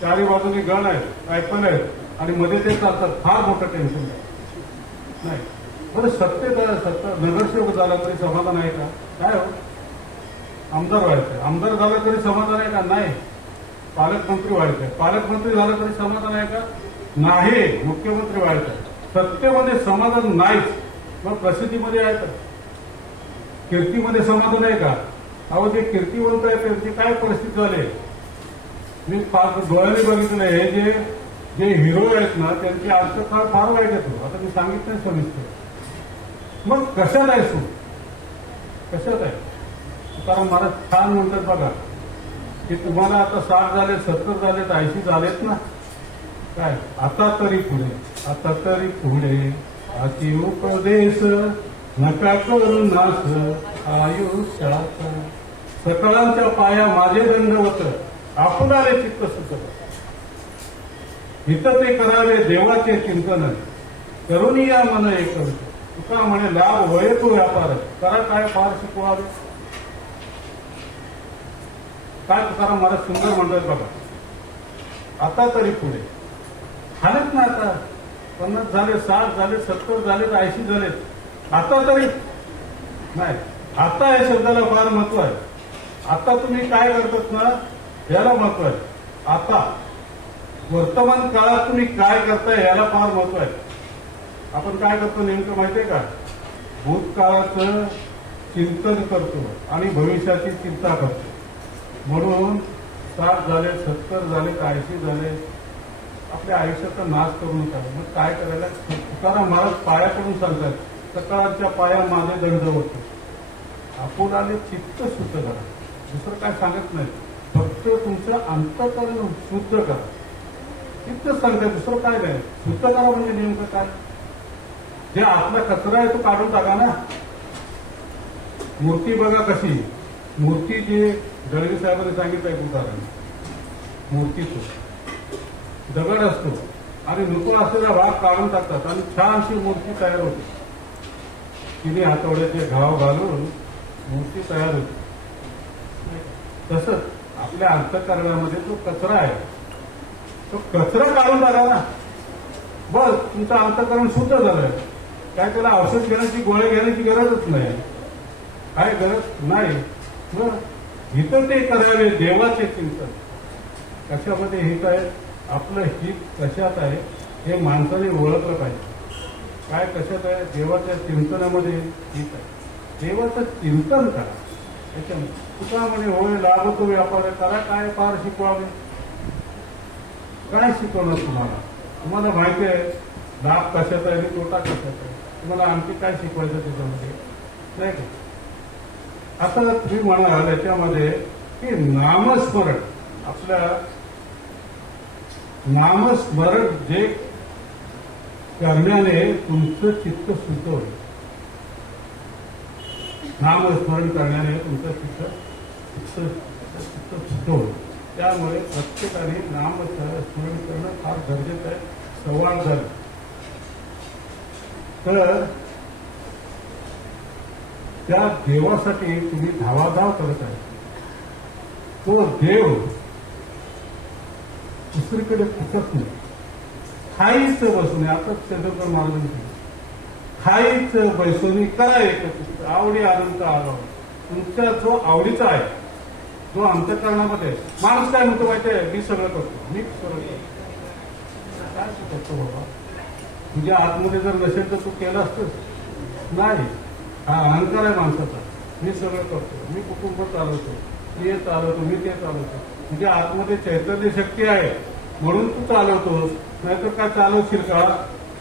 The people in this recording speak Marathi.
चारी बाजूनी गण आहेत, रायफल आहेत आणि मध्ये ते चालतात. फार मोठं टेन्शन नाही. बरं सत्ता नगरसेवक झाला तरी समाधान आहे का? काय हो, आमदार व्हायचं, आमदार झाला तरी समाधान आहे का? नाही. पालकमंत्री व्हायचंय, पालकमंत्री झाला तरी समाधान आहे का? नाही. मुख्यमंत्री व्हायचंय, सत्तेमध्ये समाधान नाहीच. मग प्रसिद्धीमध्ये आहे का? कीर्तीमध्ये समाधान आहे का? अहो, जे कीर्तिवंत आहे त्यांची काय परिस्थिती झाली मी डोळ्याने बघितलं. हे जे हिरो आहेत ना त्यांची आजचं काळ फार वाईट येतो. आता मी सांगितलं सविस्तर. मग कशात आहे तू? कशात आहे? कारण मला छान म्हणतात बघा की तुम्हाला आता 60 झाले, 70 झालेत, 80 झालेत ना, काय आता तरी पुढे, आता तरी पुढे अति उपदेश नका करू नाश आयुष्याचा. सकळांच्या पाया माझे दंडवत आपणारे चित्त सुचत. हित ते करावे देवाचे चिंतन करून या मन एक. तुका म्हणे लाभ वय तो व्यापार करा काय फार शिकवावे. काय तुकाराम मला सुंदर म्हणतात बघा. आता तरी पुढे झालेत ना, आता 50 झाले, 60 झाले, 70 झाले, 80 झालेत. आता तरी नाही. आता या शब्दाला फार महत्व आहे. आता तुम्ही काय करतात ना याला महत्व आहे. आता वर्तमान काळात तुम्ही काय करताय याला फार महत्व आहे. आपण काय करतो नेमकं माहितीये का? भूतकाळाचं चिंतन करतो आणि भविष्याची चिंता करतो. म्हणून 60 झाले, 70 झाले, 80 झाले, आपल्या आयुष्याचा नाश करू नका. मग काय करायला? तुकाराम महाराज पायाकडून सांगतात, सकाळच्या पाया माझे दंडवत आपुलाले चित्त शुद्ध करा. दुसरं काय सांगत नाही. फक्त तुमचं अंतःकरण शुद्ध करा. चित्त सांगतात, दुसरं काय नाही. शुद्ध करा म्हणजे नेमकं काय? जे आपला कचरा आहे तो काढून टाका ना. मूर्ती बघा कशी, मूर्ती जी दळवी साहेबांनी सांगितलं आहे उदाहरण, मूर्तीचं दगड असतो आणि नको असलेला भाग काढून टाकतात आणि छानशी मूर्ती तयार होते. तिने हातवड्याचे घाव घालून मूर्ती तयार होते. तसंच आपल्या अंतःकरणामध्ये जो कचरा आहे तो कचरा काढून टाका ना. बस तुमचं अंतःकरण शुद्ध झालंय. काय त्याला औषध घेण्याची, गोळ्या घेण्याची गरजच नाही. काय गरज नाही. हित ते करावे देवाचे चिंतन. कशामध्ये हित आहे? आपलं हित कशात आहे हे माणसाने ओळखलं पाहिजे. काय कशात आहे? देवाच्या चिंतनामध्ये हित आहे. देवाचं चिंतन करा. त्याच्यामध्ये तुका म्हणे होय लाभ तो व्यापार करा काय फार शिकवावे. काय शिकवणार तुम्हाला? तुम्हाला माहिती आहे लाभ कशात आहे आणि तोटा कशात आहे. तुम्हाला आणखी काय शिकवायचं त्याच्यामध्ये नाही का? आता तुम्ही म्हणाल याच्यामध्ये की नामस्मरण, आपल्या नामस्मरण जे करण्याने तुमचं चित्त शुद्ध होईल. नामस्मरण करण्याने तुमचं चित्त शुद्ध होईल. त्यामुळे प्रत्येकाने नामस्मरण करणं फार गरजेचं आहे. सवाल झालं तर त्या देवासाठी तुम्ही धावाधाव करत आहे. तो देव दुसरीकडे फुटत नाही. खाईच बसून आता चंद्रपूर महाराजांची खाईच बैसोनी करा एकत्र आवडी आनंद आला. तुमचा जो आवडीचा आहे, जो अंतःकरणामध्ये माणूस काय म्हणतो माहिती आहे? मी सगळं करतो, मी सगळं करतो. काय करतो बाबा? तुझ्या आतमध्ये जर नसेल तर तू केलं असतंच नाही. हा अहंकार आहे माणसाचा. मी सगळं करतो, मी कुटुंब चालवतो, हे चालवतो, मी ते चालवतो. तुझ्या आतमध्ये चैतन्य शक्ती आहे म्हणून तू चालवतोस, नाहीतर काय चालवशील का?